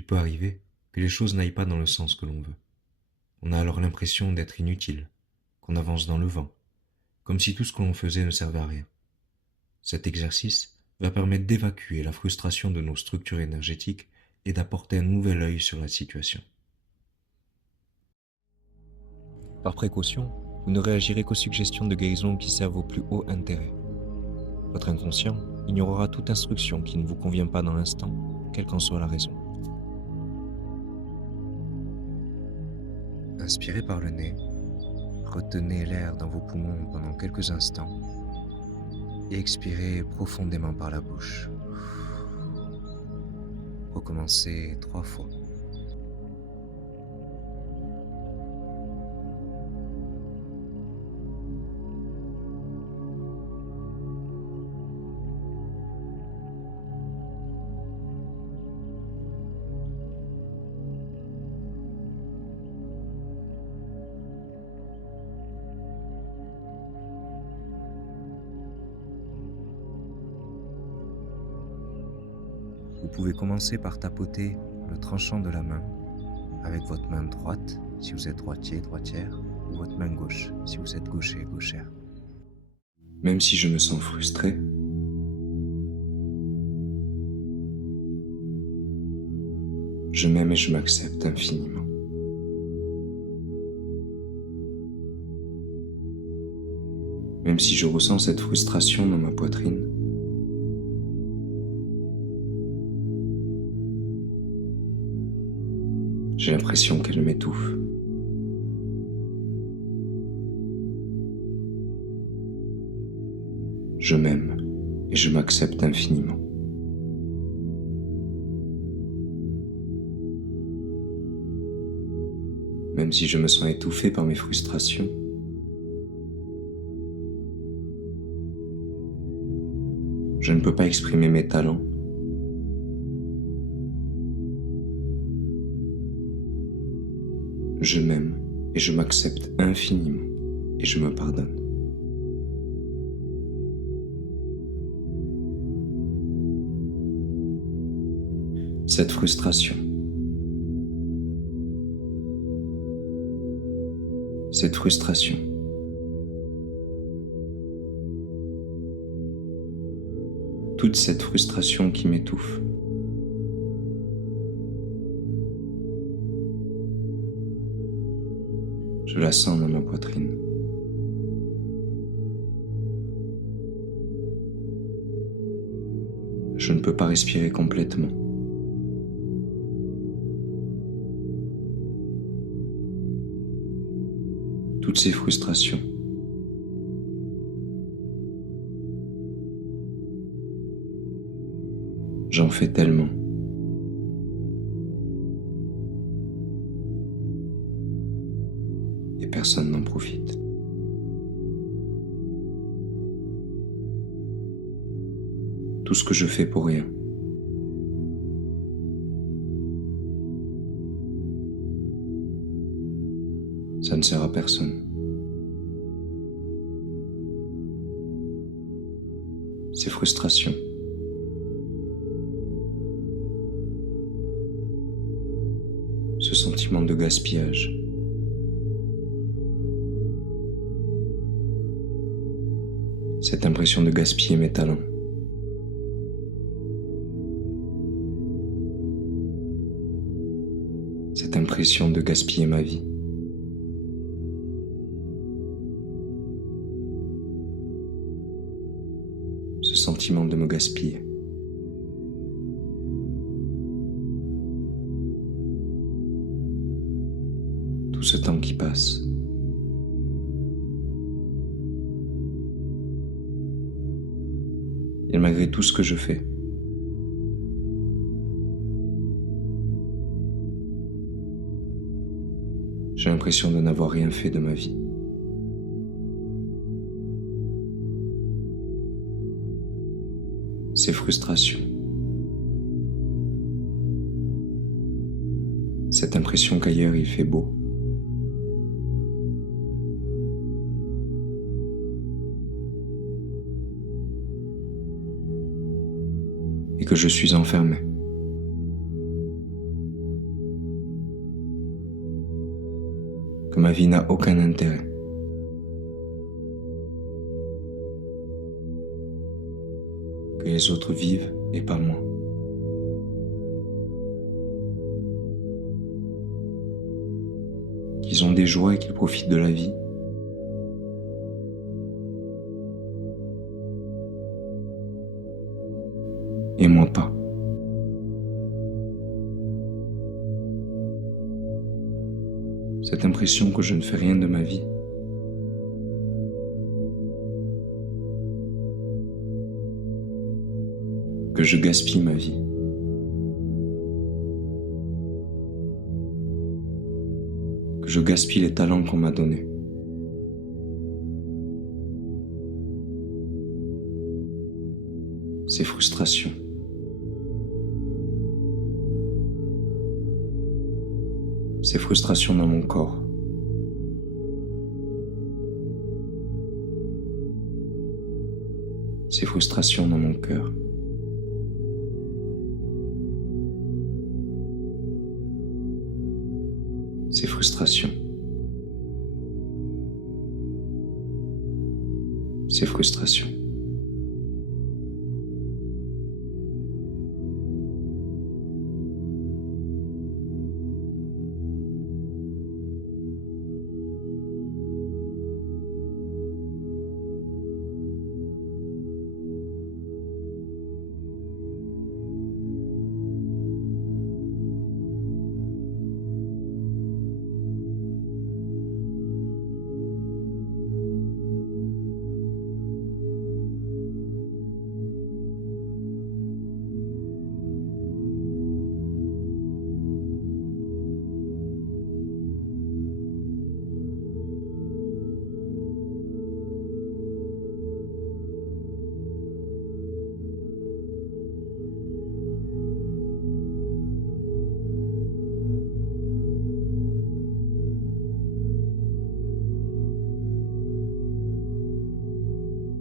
Il peut arriver que les choses n'aillent pas dans le sens que l'on veut. On a alors l'impression d'être inutile, qu'on avance dans le vent, comme si tout ce que l'on faisait ne servait à rien. Cet exercice va permettre d'évacuer la frustration de nos structures énergétiques et d'apporter un nouvel œil sur la situation. Par précaution, vous ne réagirez qu'aux suggestions de guérison qui servent au plus haut intérêt. Votre inconscient ignorera toute instruction qui ne vous convient pas dans l'instant, quelle qu'en soit la raison. Inspirez par le nez, retenez l'air dans vos poumons pendant quelques instants et expirez profondément par la bouche. Recommencez 3 fois. Vous pouvez commencer par tapoter le tranchant de la main avec votre main droite si vous êtes droitier, droitière, ou votre main gauche si vous êtes gaucher, gauchère. Même si je me sens frustré, je m'aime et je m'accepte infiniment. Même si je ressens cette frustration dans ma poitrine, j'ai l'impression qu'elle m'étouffe. Je m'aime et je m'accepte infiniment. Même si je me sens étouffé par mes frustrations, je ne peux pas exprimer mes talents. Je m'aime et je m'accepte infiniment et je me pardonne. Cette frustration, cette frustration, toute cette frustration qui m'étouffe, je la sens dans ma poitrine. Je ne peux pas respirer complètement. Toutes ces frustrations, j'en fais tellement. Et personne n'en profite. Tout ce que je fais pour rien. Ça ne sert à personne. Ces frustrations, ce sentiment de gaspillage, cette impression de gaspiller mes talents, cette impression de gaspiller ma vie. Ce sentiment de me gaspiller. Tout ce temps qui passe. Et malgré tout ce que je fais, j'ai l'impression de n'avoir rien fait de ma vie. Ces frustrations, cette impression qu'ailleurs il fait beau, et que je suis enfermé. que ma vie n'a aucun intérêt, que les autres vivent et pas moi. Qu'ils ont des joies et qu'ils profitent de la vie. Et moi pas. Cette impression que je ne fais rien de ma vie. Que je gaspille ma vie. Que je gaspille les talents qu'on m'a donnés. Ces frustrations. Ces frustrations dans mon corps. Ces frustrations dans mon cœur. Ces frustrations. Ces frustrations.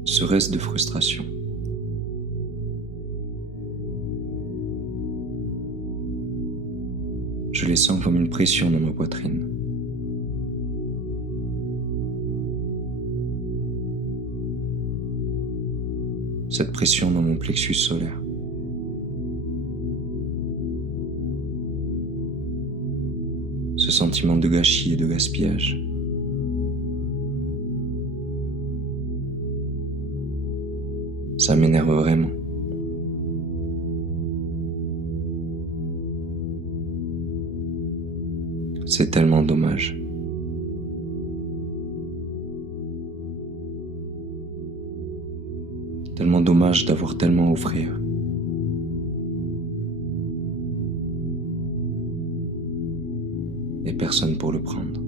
Ce reste de frustration. Je les sens comme une pression dans ma poitrine. Cette pression dans mon plexus solaire. Ce sentiment de gâchis et de gaspillage. Ça m'énerve vraiment. C'est tellement dommage. Tellement dommage d'avoir tellement à offrir. Et personne pour le prendre.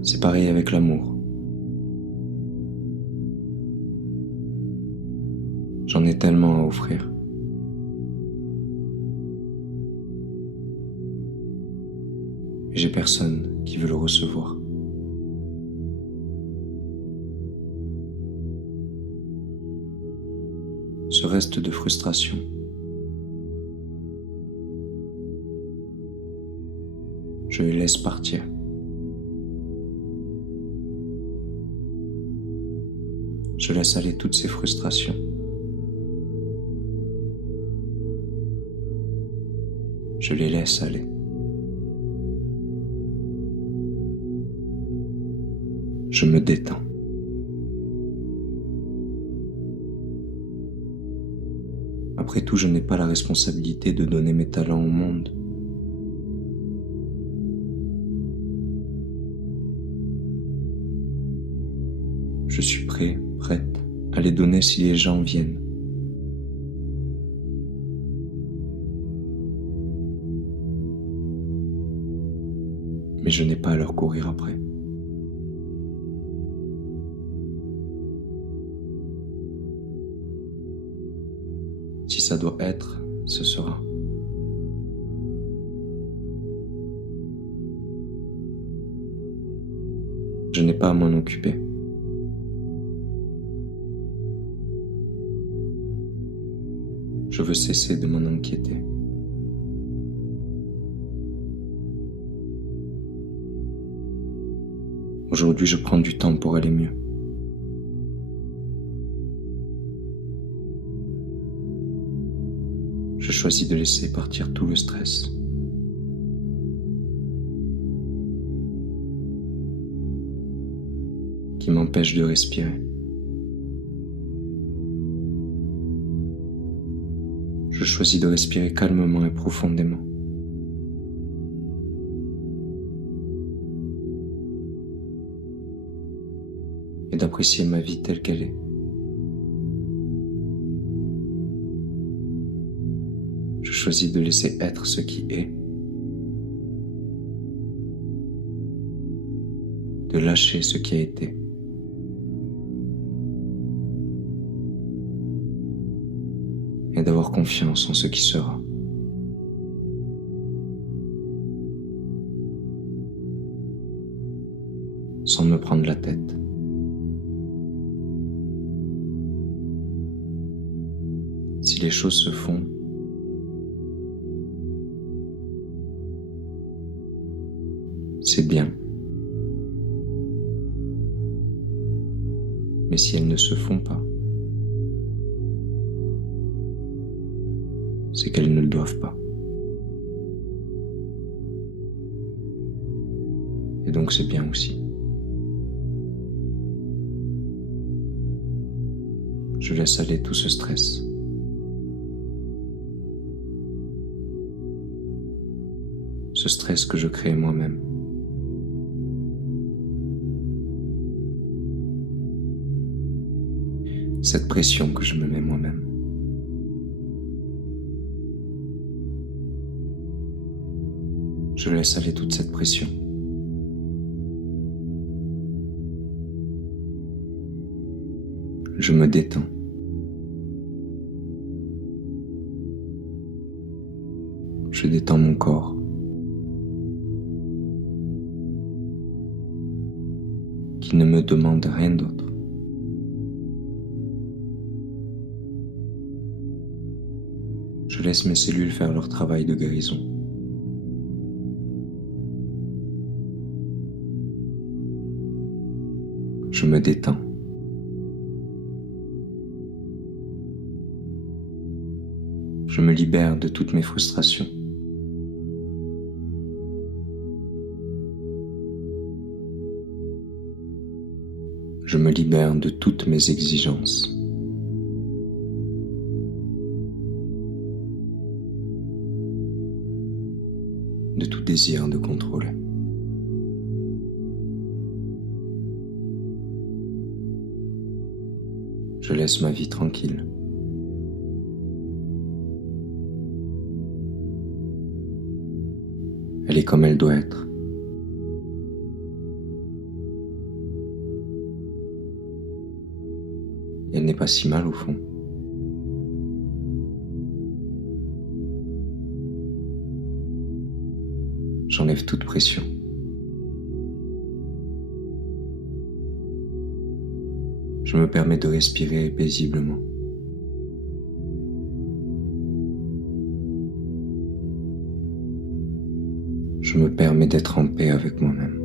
C'est pareil avec l'amour. J'en ai tellement à offrir. Et j'ai personne qui veut le recevoir. Ce reste de frustration. Je les laisse partir. Je laisse aller toutes ces frustrations. Je les laisse aller. Je me détends. Après tout, je n'ai pas la responsabilité de donner mes talents au monde. Je suis prête à les donner si les gens viennent. Mais je n'ai pas à leur courir après. Si ça doit être, ce sera. Je n'ai pas à m'en occuper. Je veux cesser de m'en inquiéter. Aujourd'hui, je prends du temps pour aller mieux. Je choisis de laisser partir tout le stress. Qui m'empêche de respirer. Je choisis de respirer calmement et profondément. Et d'apprécier ma vie telle qu'elle est. Je choisis de laisser être ce qui est. De lâcher ce qui a été. Et d'avoir confiance en ce qui sera. Sans me prendre la tête. Si les choses se font, c'est bien. Mais si elles ne se font pas, c'est qu'elles ne le doivent pas. Et donc c'est bien aussi. Je laisse aller tout ce stress. Ce stress que je crée moi-même. Cette pression que je me mets moi-même. Je laisse aller toute cette pression. Je me détends. Je détends mon corps. Qui ne me demande rien d'autre. Je laisse mes cellules faire leur travail de guérison. Je me détends. Je me libère de toutes mes frustrations. Je me libère de toutes mes exigences. De tout désir de contrôler. Je laisse ma vie tranquille. Elle est comme elle doit être. Elle n'est pas si mal au fond. J'enlève toute pression. Je me permets de respirer paisiblement. Je me permets d'être en paix avec moi-même.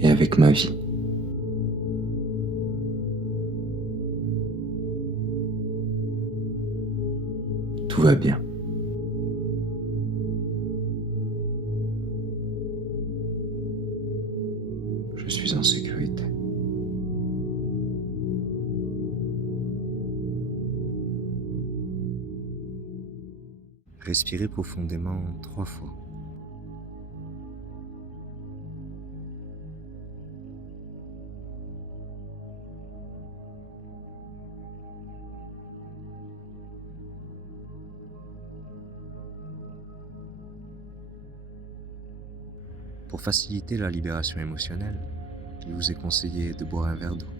Et avec ma vie. Tout va bien. Je suis en sécurité. Respirez profondément 3 fois. Pour faciliter la libération émotionnelle, il vous est conseillé de boire un verre d'eau.